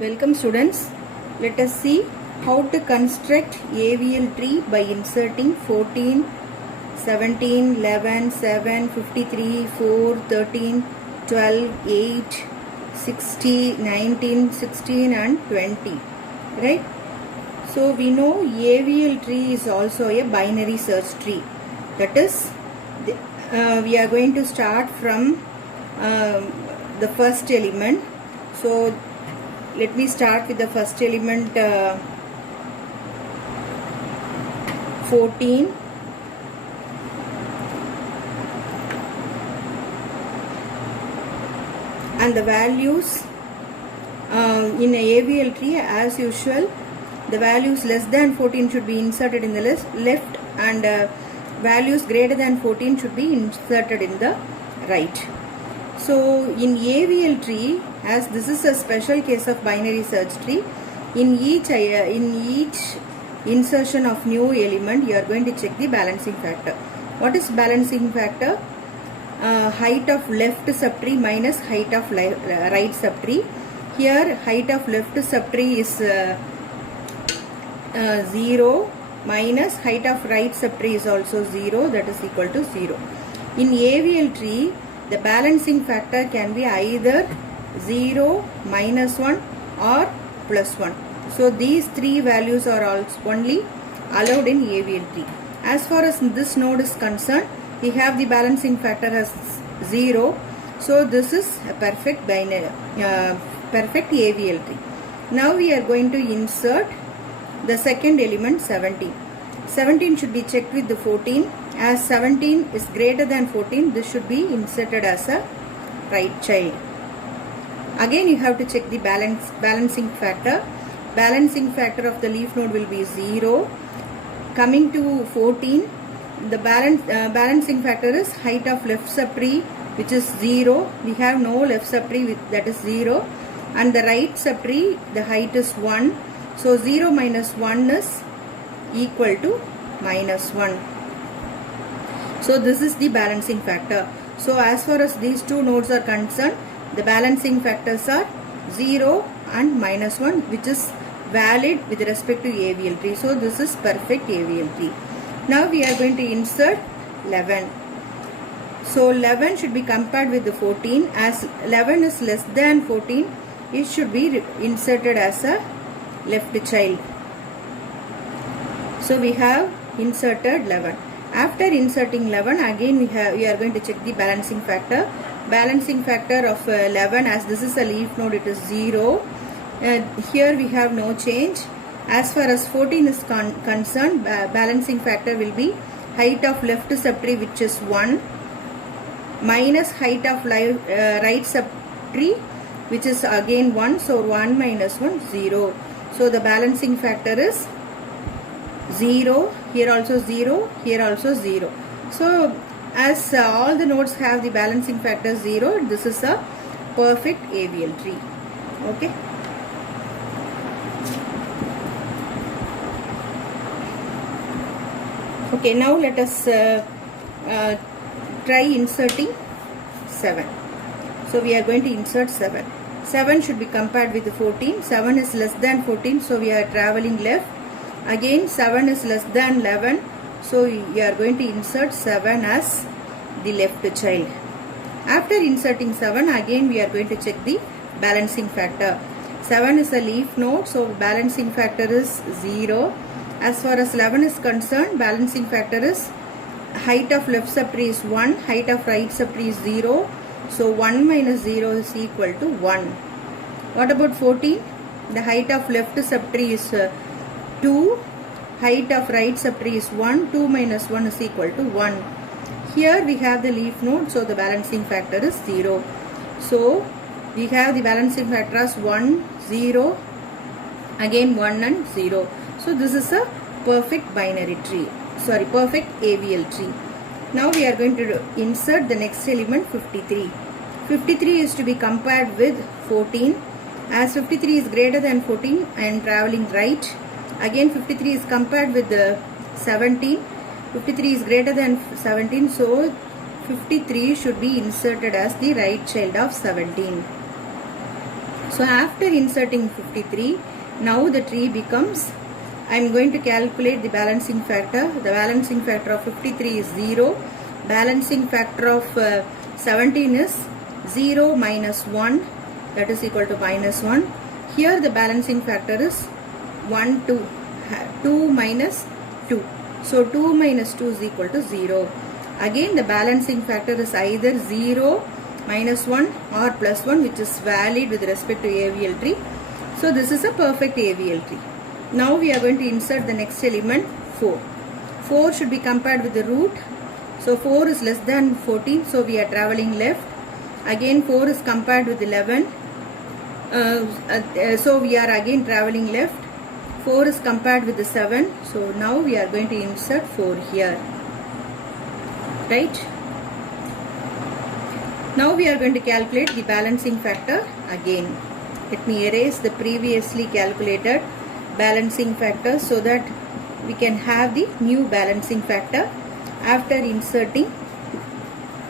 Welcome students. Let us see how to construct AVL tree by inserting 14, 17, 11, 7, 53, 4, 13, 12, 8, 60, 19, 16 and 20. Right? So we know AVL tree is also a binary search tree. That is, we are going to start from the first element. So let me start with the first element 14, and the values in a AVL tree, as usual, the values less than 14 should be inserted in the left and values greater than 14 should be inserted in the right. So in AVL tree, as this is a special case of binary search tree, in each insertion of new element, you are going to check the balancing factor. What is balancing factor? Height of left subtree minus height of right subtree. Here height of left subtree is 0 minus height of right subtree is also 0, that is equal to 0. In AVL tree, the balancing factor can be either 0, minus 1 or plus 1. So these three values are also only allowed in AVL tree. As far as this node is concerned, we have the balancing factor as 0. So this is a perfect binary, perfect AVL tree. Now we are going to insert the second element 17. 17 should be checked with the 14. As 17 is greater than 14, this should be inserted as a right child. Again, you have to check the balancing factor. Balancing factor of the leaf node will be 0. Coming to 14, the balancing factor is height of left subtree, which is 0. We have no left subtree, that is 0. And the right subtree, the height is 1. So 0 minus 1 is equal to minus 1. So this is the balancing factor. So as far as these two nodes are concerned, the balancing factors are 0 and minus 1, which is valid with respect to AVL tree. So this is perfect AVL tree. Now we are going to insert 11. So 11 should be compared with the 14. As 11 is less than 14, it should be inserted as a left child. So we have inserted 11. After inserting 11, again we are going to check the balancing factor. Balancing factor of 11, as this is a leaf node, it is 0. Here we have no change. As far as 14 is concerned, balancing factor will be height of left subtree, which is 1, minus height of right subtree, which is again 1. So 1 minus 1, 0. So the balancing factor is 0, here also 0, here also 0. So as all the nodes have the balancing factor 0, this is a perfect AVL tree. Okay. Okay, now let us try inserting 7. So we are going to insert 7. 7 should be compared with the 14. 7 is less than 14, so we are traveling left. Again 7 is less than 11, so we are going to insert 7 as the left child. After inserting 7, again we are going to check the balancing factor. 7 is a leaf node, so balancing factor is 0. As far as 11 is concerned, balancing factor is height of left subtree is 1, height of right subtree is 0. So 1 minus 0 is equal to 1. What about 14? The height of left subtree is 2, height of right subtree is 1, 2 minus 1 is equal to 1. Here we have the leaf node, so the balancing factor is 0. So we have the balancing factor as 1, 0, again 1 and 0. So this is a perfect binary tree, perfect AVL tree. Now we are going to insert the next element 53. 53 is to be compared with 14. As 53 is greater than 14, I am traveling right. Again 53 is compared with the 17. 53 is greater than 17, so 53 should be inserted as the right child of 17. So after inserting 53, now the tree becomes, I am going to calculate the balancing factor. The balancing factor of 53 is 0. Balancing factor of 17 is 0 minus 1, that is equal to minus 1. Here the balancing factor is 1, 2, 2 minus 2. So 2 minus 2 is equal to 0. Again the balancing factor is either 0, minus 1 or plus 1, which is valid with respect to AVL tree. So this is a perfect AVL tree. Now we are going to insert the next element 4. 4 should be compared with the root. So 4 is less than 14, so we are traveling left. Again 4 is compared with 11. So we are again traveling left. 4 is compared with the 7. So now we are going to insert 4 here. Right? Now we are going to calculate the balancing factor again. Let me erase the previously calculated balancing factor so that we can have the new balancing factor after inserting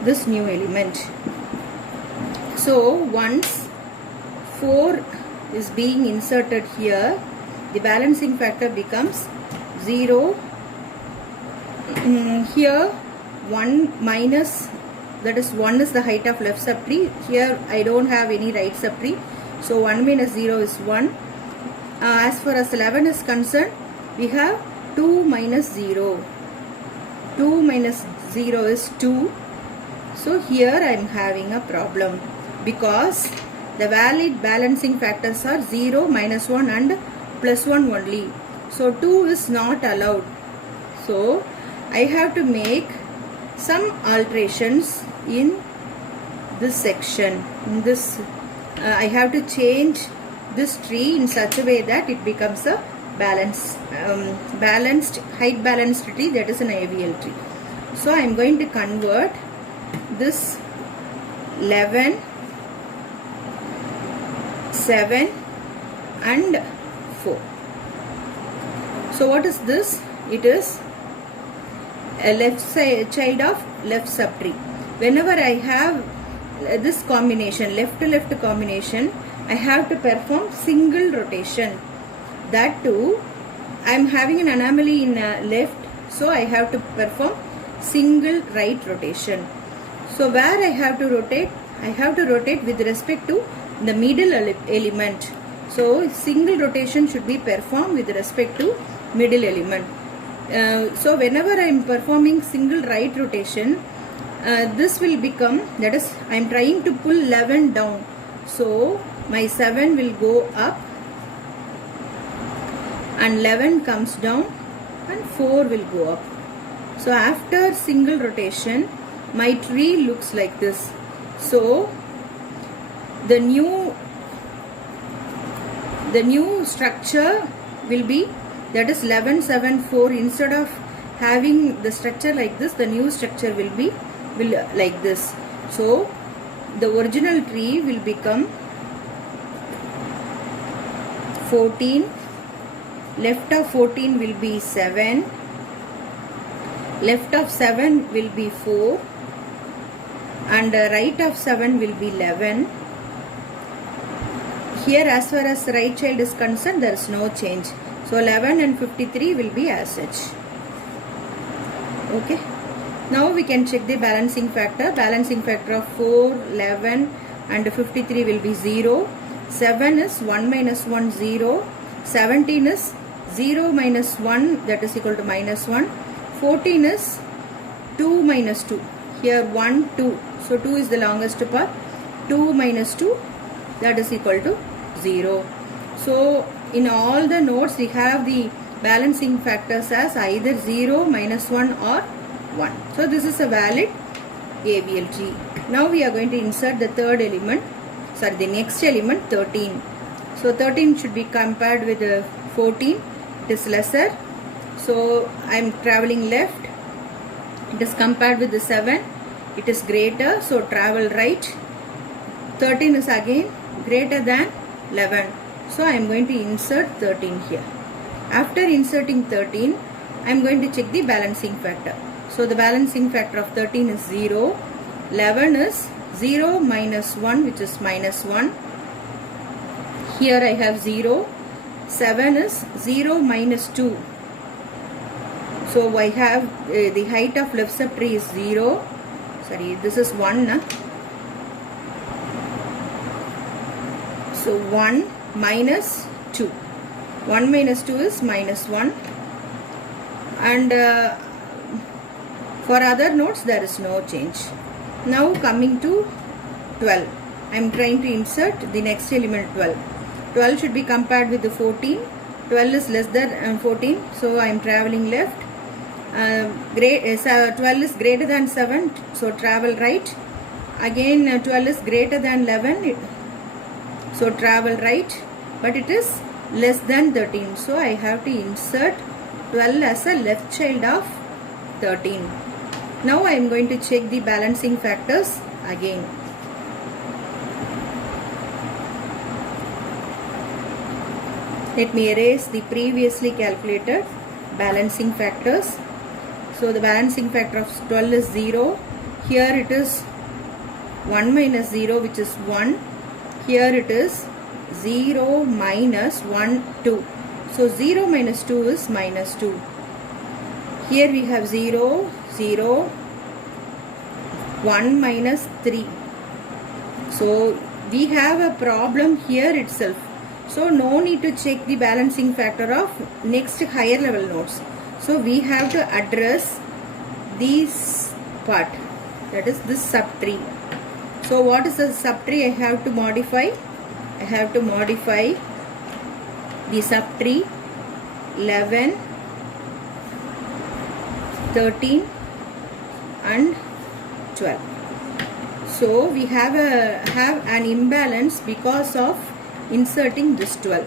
this new element. So once 4 is being inserted here, the balancing factor becomes 0. Here 1 minus, that is 1 is the height of left subtree. Here I don't have any right subtree, so 1 minus 0 is 1. As far as 11 is concerned, we have 2 minus 0. 2 minus 0 is 2. So here I am having a problem because the valid balancing factors are 0, minus 1 and plus 1 only. So 2 is not allowed. So I have to make some alterations in this section. In this, I have to change this tree in such a way that it becomes a balanced height balanced tree, that is an AVL tree. So I am going to convert this 11, 7 and 4. So what is this? It is a left side of left subtree. Whenever I have this combination, left to left combination, I have to perform single rotation. That too, I am having an anomaly in left, so I have to perform single right rotation. So where I have to rotate? I have to rotate with respect to the middle element. So single rotation should be performed with respect to middle element. So whenever I am performing single right rotation, this will become, that is, I am trying to pull 11 down. So my 7 will go up and 11 comes down and 4 will go up. So after single rotation, my tree looks like this. So the new structure will be, that is 11, 7, 4. Instead of having the structure like this, the new structure will be like this. So the original tree will become 14. Left of 14 will be 7. Left of 7 will be 4. And right of 7 will be 11. Here as far as right child is concerned, there is no change. So 11 and 53 will be as such. Okay. Now we can check the balancing factor. Balancing factor of 4, 11 and 53 will be 0. 7 is 1 minus 1, 0. 17 is 0 minus 1, that is equal to minus 1. 14 is 2 minus 2. Here 1, 2. So 2 is the longest part. 2 minus 2, that is equal to 0. So in all the nodes we have the balancing factors as either 0, minus 1 or 1. So this is a valid AVL tree. Now we are going to insert the third element, sorry, the next element 13. So 13 should be compared with 14. It is lesser. So I am traveling left. It is compared with the 7. It is greater. So travel right. 13 is again greater than 11. So I am going to insert 13 here. After inserting 13, I am going to check the balancing factor. So the balancing factor of 13 is 0. 11 is 0 minus 1, which is minus 1. Here I have 0. 7 is 0 minus 2. So I have the height of left subtree is 0. Sorry, this is 1. So 1 minus 2. 1 minus 2 is minus 1. And for other nodes there is no change. Now coming to 12. I am trying to insert the next element 12. 12 should be compared with the 14. 12 is less than 14. So I am traveling left. 12 is greater than 7. So travel right. Again 12 is greater than 11. So travel right. But it is less than 13. So I have to insert 12 as a left child of 13. Now I am going to check the balancing factors again. Let me erase the previously calculated balancing factors. So the balancing factor of 12 is 0. Here it is 1 minus 0, which is 1. Here it is 0 minus 1, 2. So 0 minus 2 is minus 2. Here we have 0, 0, 1 minus 3. So we have a problem here itself. So no need to check the balancing factor of next higher level nodes. So we have to address this part, that is this subtree. So what is the subtree I have to modify? I have to modify the subtree 11, 13 and 12. So we have an imbalance because of inserting this 12.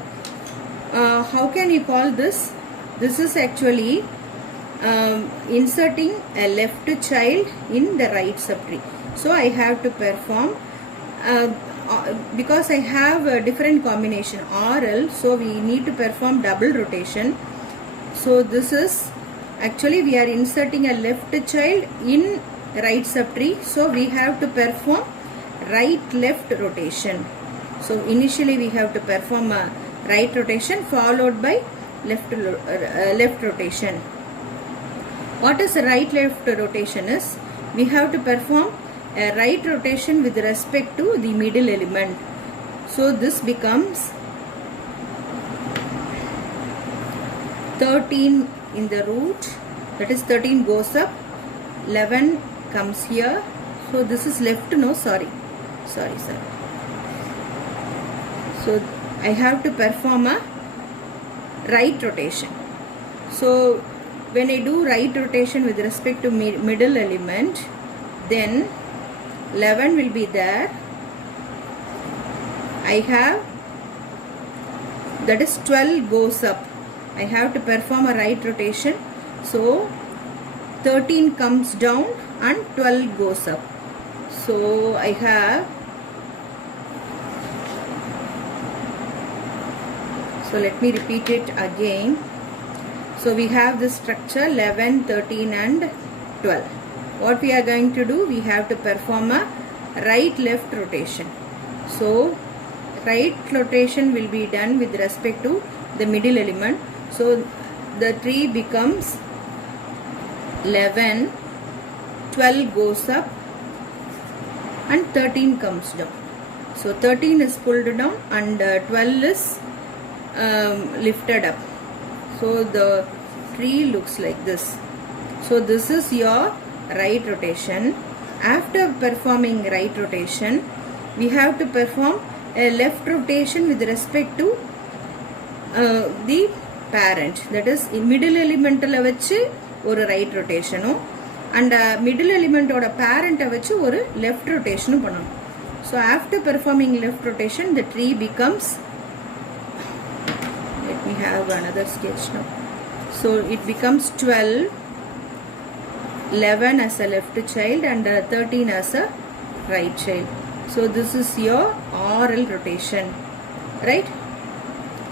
How can you call this? This is actually inserting a left child in the right subtree. So I have to perform because I have a different combination RL, so we need to perform double rotation. So this is actually we are inserting a left child in right subtree, so we have to perform right left rotation. So initially we have to perform a right rotation followed by left rotation. What is a right left rotation is, we have to perform a right rotation with respect to the middle element. So this becomes 13 in the root, that is 13 goes up, 11 comes here. So this is left, no, sorry. So I have to perform a right rotation. So when I do right rotation with respect to middle element, then 11 will be there. I have, that is 12 goes up. I have to perform a right rotation. So 13 comes down and 12 goes up. So I have, so let me repeat it again. So we have this structure 11, 13 and 12. What we are going to do, we have to perform a right left rotation. So right rotation will be done with respect to the middle element. So the tree becomes 11, 12 goes up and 13 comes down. So 13 is pulled down and 12 is lifted up. So the tree looks like this. So this is your right rotation. After performing right rotation, we have to perform a left rotation with respect to the parent. That is, in middle element la vechi or right rotation and middle element oda parent vechi or left rotation pananum. So after performing left rotation, the tree becomes, let me have another sketch now. So it becomes 12, 11 as a left child and 13 as a right child. So this is your RL rotation, right?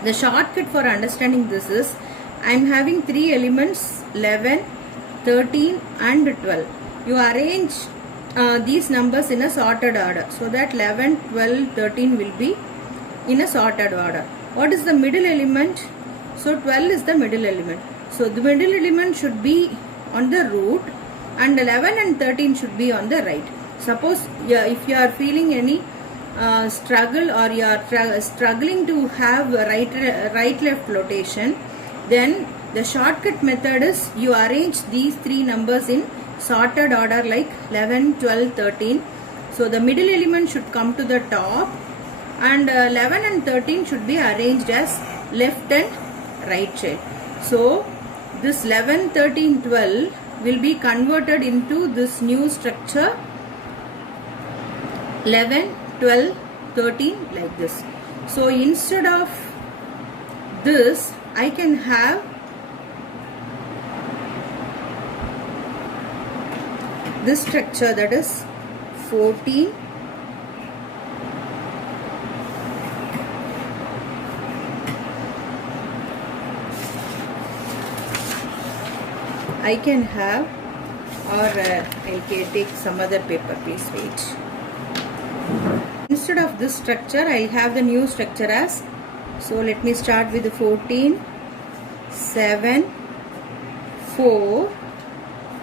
The shortcut for understanding this is, I am having 3 elements 11, 13 and 12. You arrange these numbers in a sorted order so that 11, 12, 13 will be in a sorted order. What is the middle element? So 12 is the middle element. So the middle element should be on the root and 11 and 13 should be on the right. Suppose if you are feeling any struggle or you are struggling to have right left rotation, then the shortcut method is you arrange these three numbers in sorted order like 11, 12, 13. So the middle element should come to the top and 11 and 13 should be arranged as left and right child. So this 11, 13, 12 will be converted into this new structure 11, 12, 13 like this. So instead of this, I can have this structure, that is 14, I can have, or I'll take some other paper, please wait. Instead of this structure, I'll have the new structure as, so let me start with 14, 7, 4,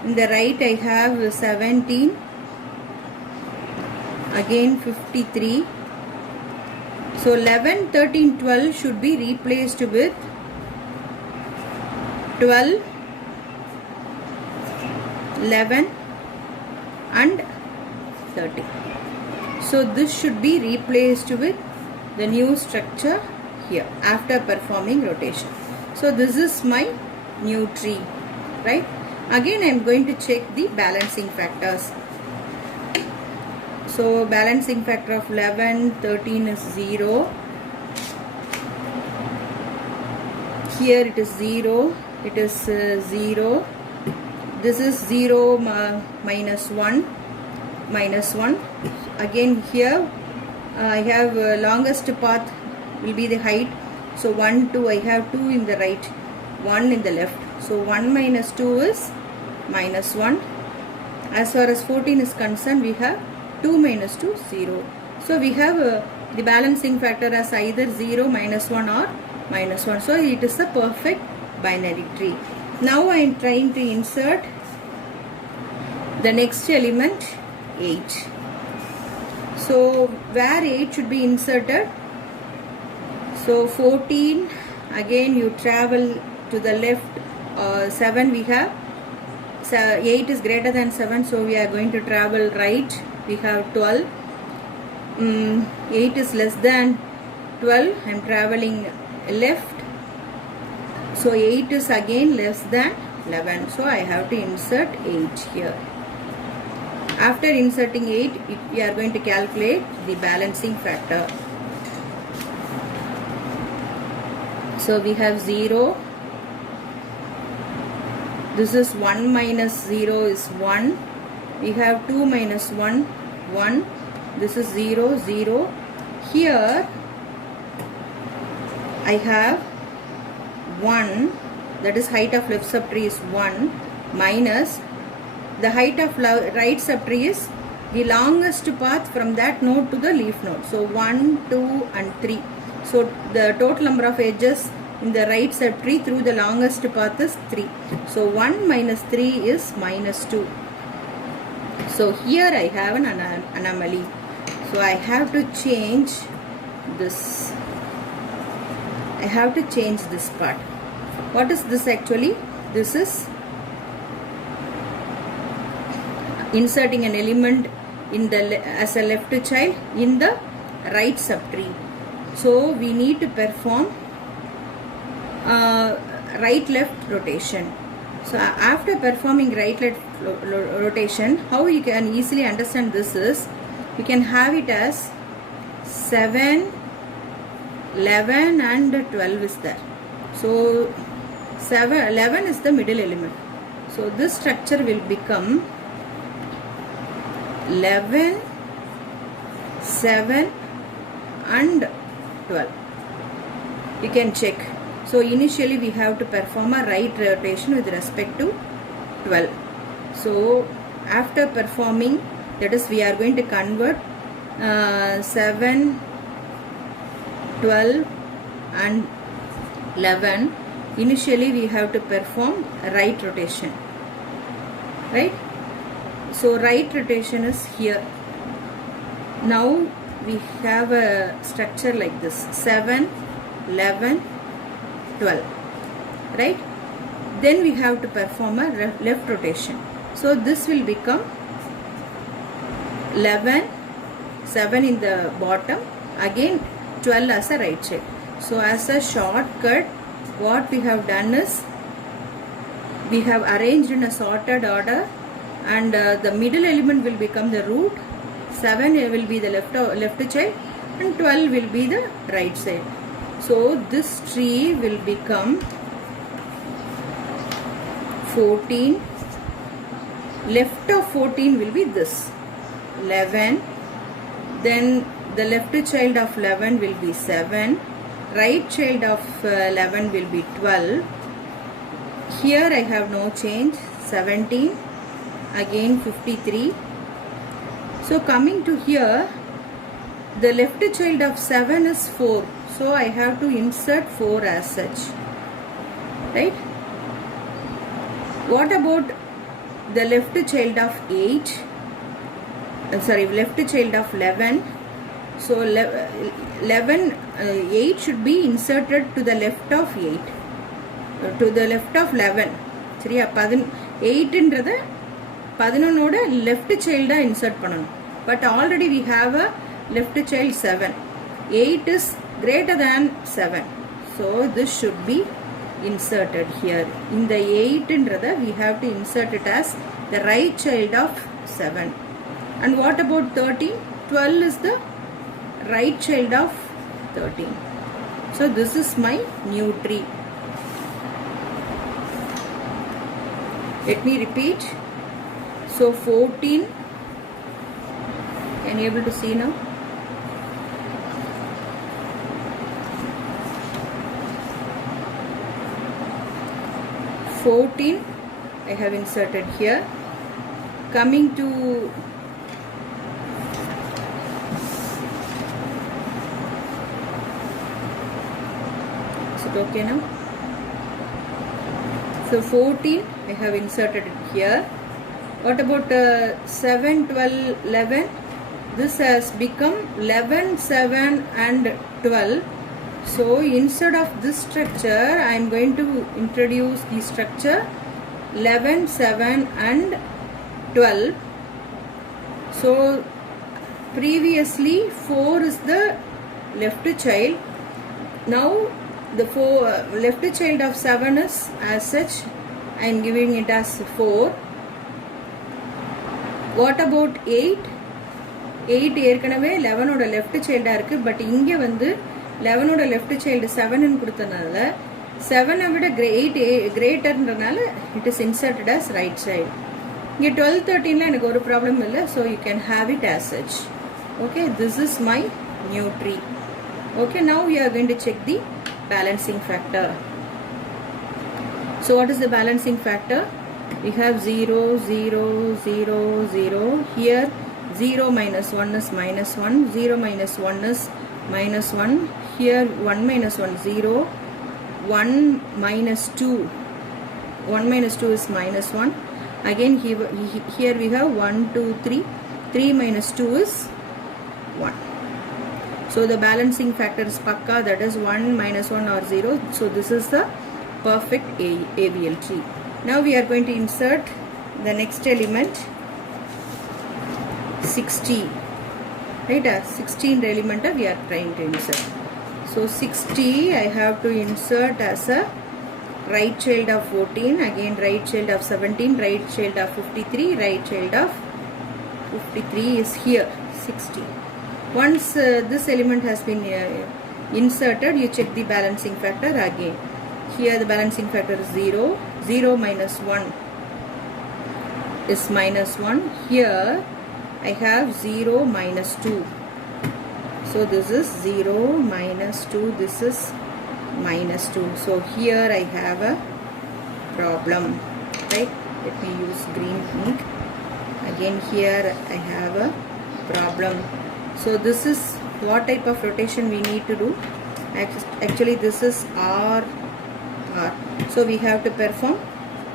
in the right I have 17, again 53, so 11, 13, 12 should be replaced with 12, 11 and 13. So this should be replaced with the new structure here after performing rotation. So this is my new tree, right? Again I am going to check the balancing factors. So balancing factor of 11, 13 is 0. Here it is 0. It is 0. This is 0 minus 1. Minus 1. Again here I have longest path will be the height. So 1, 2, I have 2 in the right, 1 in the left. So 1 minus 2 is minus 1. As far as 14 is concerned, we have 2 minus 2, 0. So we have the balancing factor as either 0, minus 1 or minus 1. So it is a perfect binary tree. Now I am trying to insert the next element 8. So where 8 should be inserted? So 14, again you travel to the left, 7 we have, 8 is greater than 7, so we are going to travel right, we have 12, 8 is less than 12, I am traveling left, so 8 is again less than 11, so I have to insert 8 here. After inserting 8, we are going to calculate the balancing factor. So we have 0. This is 1 minus 0 is 1. We have 2 minus 1, 1. This is 0, 0. Here I have 1, that is height of left subtree is 1, minus the height of right subtree is the longest path from that node to the leaf node. So 1, 2 and 3. So the total number of edges in the right subtree through the longest path is 3. So 1 minus 3 is minus 2. So here I have an anomaly. So I have to change this. I have to change this part. What is this actually? This is inserting an element in the as a left child in the right subtree. So we need to perform right left rotation. So after performing right left rotation, how you can easily understand this is, you can have it as 7, 11 and 12 is there. So 11 is the middle element. So this structure will become 11, 7 and 12. You can check. So initially we have to perform a right rotation with respect to 12. So after performing, that is we are going to convert 7, 12 and 11, initially we have to perform right rotation, right? So right rotation is here. Now we have a structure like this: 7, 11, 12, right? Then we have to perform a left rotation. So this will become 11, 7 in the bottom, again 12 as a right child. So as a shortcut, what we have done is we have arranged in a sorted order, and the middle element will become the root, 7 will be the left child, and 12 will be the right side. So this tree will become 14, left of 14 will be this 11, then the left child of 11 will be 7, right child of 11 will be 12. Here I have no change, 17, again 53. So coming to here, the left child of 7 is 4, so I have to insert 4 as such, right? What about the left child of 8? Left child of 11. So 8 should be inserted to the left of 8, to the left of 11. 8 என்றது 11 ஓட left child insert பண்ணனும். But already we have a left child 7. 8 is greater than 7. So this should be inserted here. In the 8 என்றது we have to insert it as the right child of 7. And what about 13? 12 is the right child of 13. So this is my new tree. Let me repeat. So 14, can you able to see now? I have inserted here. Coming to okay now. So 14 I have inserted it here. What about 7, 12, 11? This has become 11, 7 and 12. So instead of this structure, I am going to introduce the structure 11, 7 and 12. So previously 4 is the left child. Now the left child of 7 is as such, I am giving it as 4. What about 8? 8 ஏற்கனவே 11 ஓட left child இருக்கு, but இங்க வந்து 11 ஓட left child 7 ன்னு கொடுத்தனால 7 விட 8 greaterன்றனால it is inserted as right child. இங்க 12 13ல எனக்கு ஒரு problem இல்ல, so you can have it as such. Okay, this is my new tree. Okay, now we are going to check the balancing factor. So what is the balancing factor? We have 0, 0, 0, 0. Here 0 minus 1 is minus 1. 0 minus 1 is minus 1. Here 1 minus 1, 0. 1 minus 2. 1 minus 2 is minus 1. Again here we have 1, 2, 3. 3 minus 2 is 1. So the balancing factor is pakka, that is 1 minus 1 or 0. So this is the perfect AVL tree. Now we are going to insert the next element 60. Right, 16th element we are trying to insert. So 60 I have to insert as a right child of 14, again right child of 17, right child of 53, right child of 53 is here 60. Once this element has been inserted, you check the balancing factor again. Here the balancing factor is 0. 0 minus 1 is minus 1. Here I have 0 minus 2. So this is 0 minus 2. This is minus 2. So here I have a problem. Right? Let me use green ink. Again here I have a problem. So this is what type of rotation we need to do. Actually this is R. So we have to perform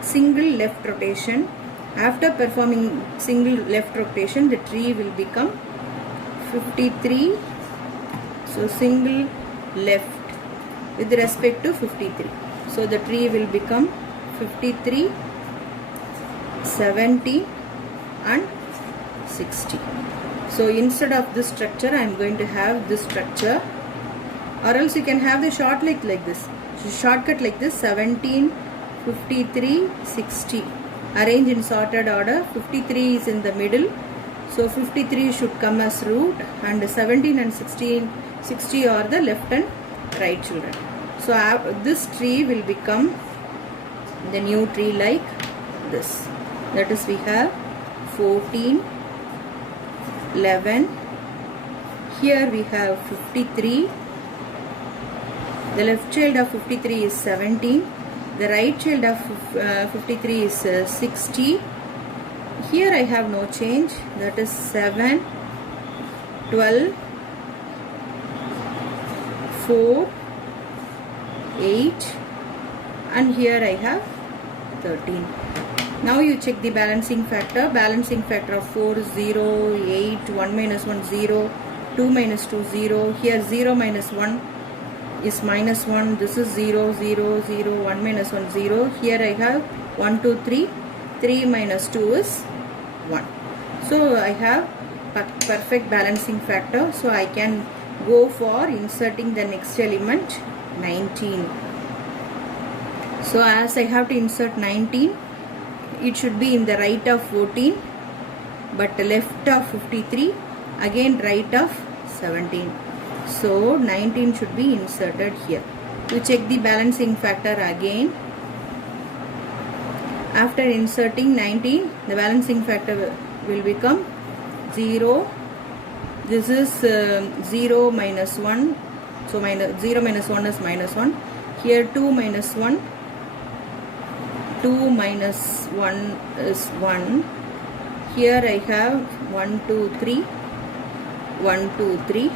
single left rotation. After performing single left rotation, the tree will become 53. So single left with respect to 53. So the tree will become 53, 70 and 60. So instead of this structure, I am going to have this structure, or else you can have the shortcut like this. Shortcut like this: 17, 53, 60. Arrange in sorted order. 53 is in the middle, so 53 should come as root, and 17 and 60 are the left and right children. So this tree will become the new tree like this. That is, we have 14, 11. Here we have 53. The left child of 53 is 17. The right child of 53 is 60. Here I have no change. That is 7, 12, 4, 8, and here I have 13. Now you check the balancing factor. Balancing factor of 4 is 0, 8, 1 minus 1 0, 2 minus 2 0. Here 0 minus 1 is minus 1. This is 0, 0, 0, 1 minus 1 0. Here I have 1, 2, 3. 3 minus 2 is 1. So I have perfect balancing factor. So I can go for inserting the next element, 19. So as I have to insert 19, it should be in the right of 14, but left of 53, again right of 17. So 19 should be inserted here. You check the balancing factor again. After inserting 19, the balancing factor will become 0. This is 0 minus 1. So 0 minus 1 is minus 1. Here 2 minus 1. 2 minus 1 is 1. Here I have 1, 2, 3. 1, 2, 3.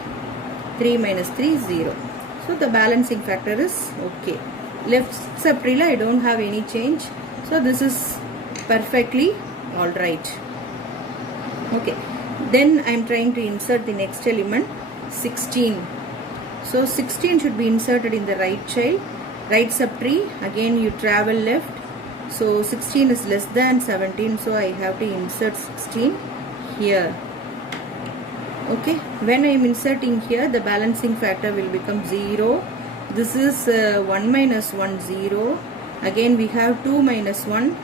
3 minus 3 is 0. So the balancing factor is okay. Left subtree I don't have any change. So this is perfectly alright. Okay. Then I am trying to insert the next element, 16. So 16 should be inserted in the right child. Right subtree. Again you travel left. So 16 is less than 17. So I have to insert 16 here. Okay, when I am inserting here, the balancing factor will become 0. This is 1 minus 1, 0. Again we have 2 minus 1.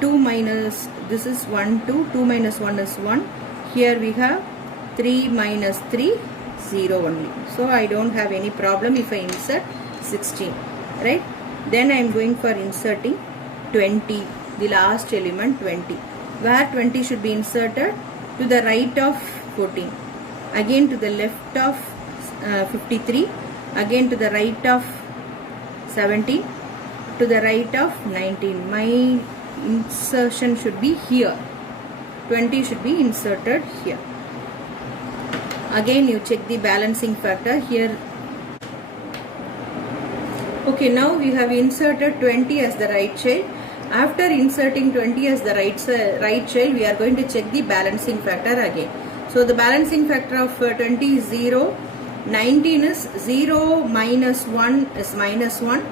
2 minus, this is 1, 2. 2 minus 1 is 1. Here we have 3 minus 3, 0 only. So I don't have any problem if I insert 16. Right? Then I am going for inserting 20. The last element, 20. Where 20 should be inserted? To the right of 14, again to the left of 53, again to the right of 17, to the right of 19. My insertion should be here. 20 should be inserted here. Again you check the balancing factor here. Okay, now we have inserted 20 as the right child. After inserting 20 as the right child, we are going to check the balancing factor again. So the balancing factor of 20 is 0. 19 is 0 minus 1 is minus 1.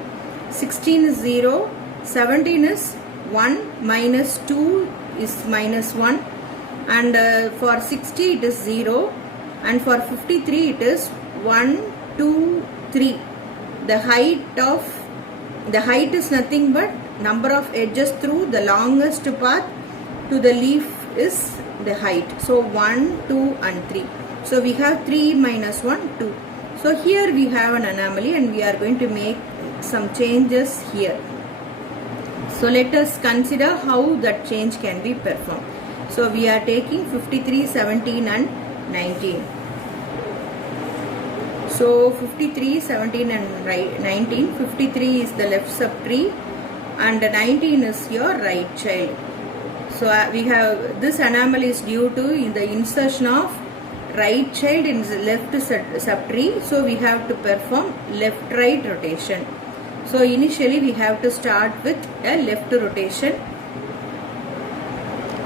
16 is 0. 17 is 1 minus 2 is minus 1. And for 60 it is 0. And for 53 it is 1, 2, 3. The height is nothing but number of edges through the longest path to the leaf is the height. So 1, 2 and 3. So we have 3 minus 1, 2. So here we have an anomaly and we are going to make some changes here. So let us consider how that change can be performed. So we are taking 53, 17 and 19. So 53, 17 and 19. 53 is the left subtree and 19 is your right child. So we have this anomaly is due to the insertion of right child in the left subtree, so we have to perform left right rotation. So initially we have to start with a left rotation.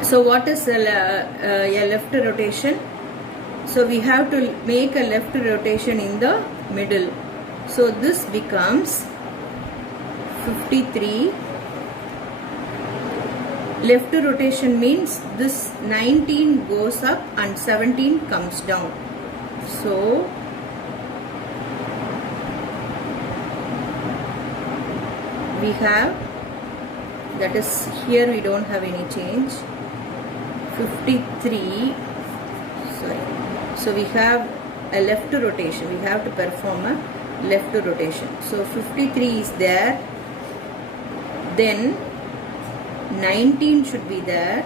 So what is a left rotation? So we have to make a left rotation in the middle. So this becomes 53. Left rotation means this 19 goes up and 17 comes down. So we have, that is here we don't have any change, 53. Sorry. So we have a left rotation. We have to perform a left rotation. So 53 is there. Then 19 should be there.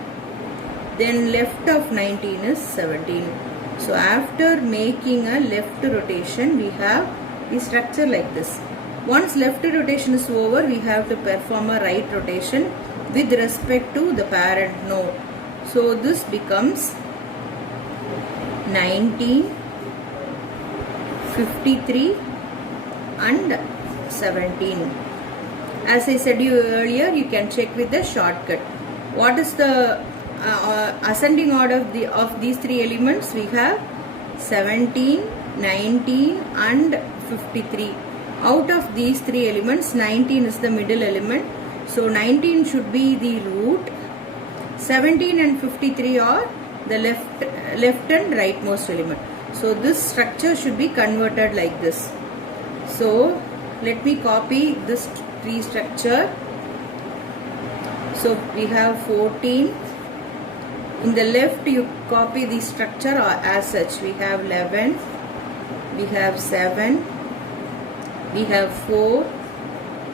Then left of 19 is 17. So after making a left rotation, we have the structure like this. Once left rotation is over, we have to perform a right rotation with respect to the parent node. So this becomes 19, 53 and 17. As I said you earlier, you can check with the shortcut. What is the ascending order of these three elements? We have 17, 19 and 53. Out of these three elements, 19 is the middle element. So 19 should be the root. 17 and 53 are the left and rightmost element. So this structure should be converted like this. So let me copy this tree structure. So we have 14. In the left you copy the structure as such. We have 11, we have 7, we have 4,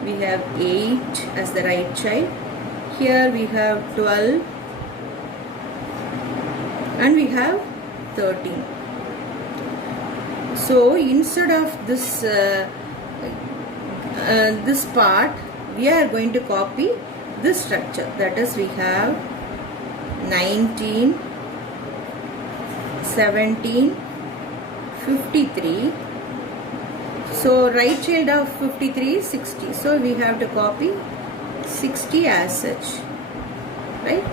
we have 8 as the right child. Here we have 12 and we have 13. So instead of this this part, we are going to copy this structure. That is, we have 19, 17, 53. So right child of 53 is 60. So we have to copy 60 as such, right?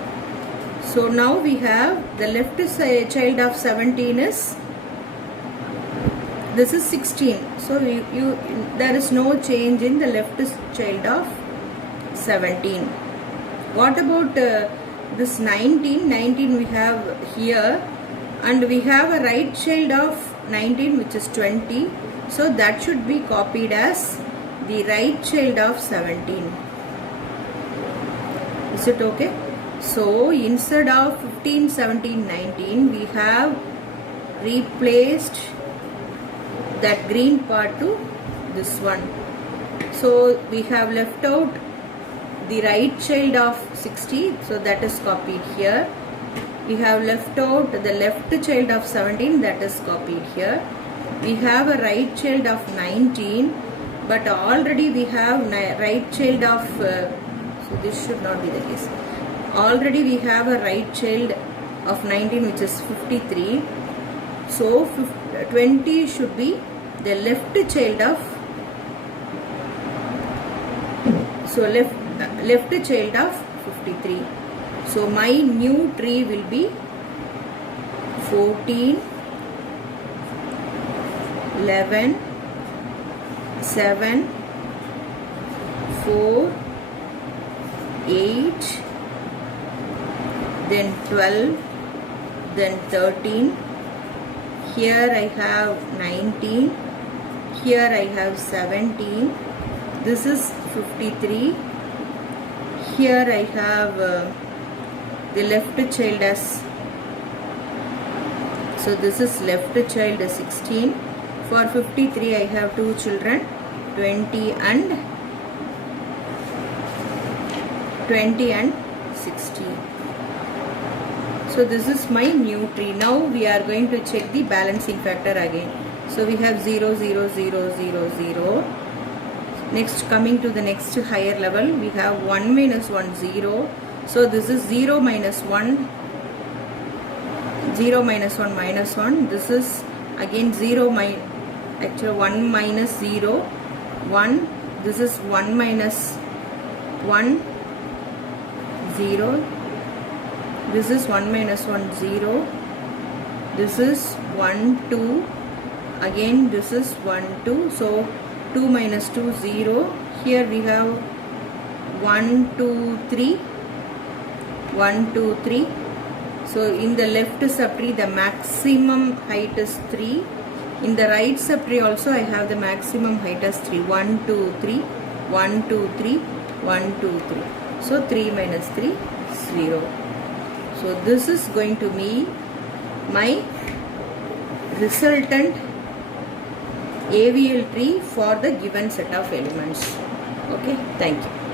So now we have the left child of 17 is, this is 16. So there is no change in the left child of 17. What about this 19? 19 we have here, and we have a right child of 19 which is 20. So that should be copied as the right child of 17. Is it okay? So instead of 15, 17, 19, we have replaced that green part to this one. So we have left out the right child of 60, so that is copied here. We have left out the left child of 17, that is copied here. We have a right child of 19, but already we have right child of so this should not be the case. Already we have a right child of 19 which is 53. So 20 should be the left child of, so left child of 53. So my new tree will be 14, 11, 7, 4, 8, then 12, then 13. Here I have 19, here I have 17, this is 53. Here I have the left child as, so this is left child as 16. For 53 I have two children, 20 and 60. So this is my new tree. Now we are going to check the balancing factor again. So we have 0, 0, 0, 0, 0. Next, coming to the next higher level, we have 1 minus 1, 0. So this is 0 minus 1 0 minus 1 minus 1. This is again 0 actually 1 minus 0 1. This is 1 minus 1 0. This is 1 minus 1 0. This is 1 2. Again this is 1 2. So 2 minus 2 0. Here we have 1 2 3. 1 2 3. So in the left subtree the maximum height is 3. In the right subtree also I have the maximum height as 3. 1 2 3. 1 2 3. 1 2 3. So 3 minus 3 0. So this is going to be my resultant AVL tree for the given set of elements. Okay, thank you.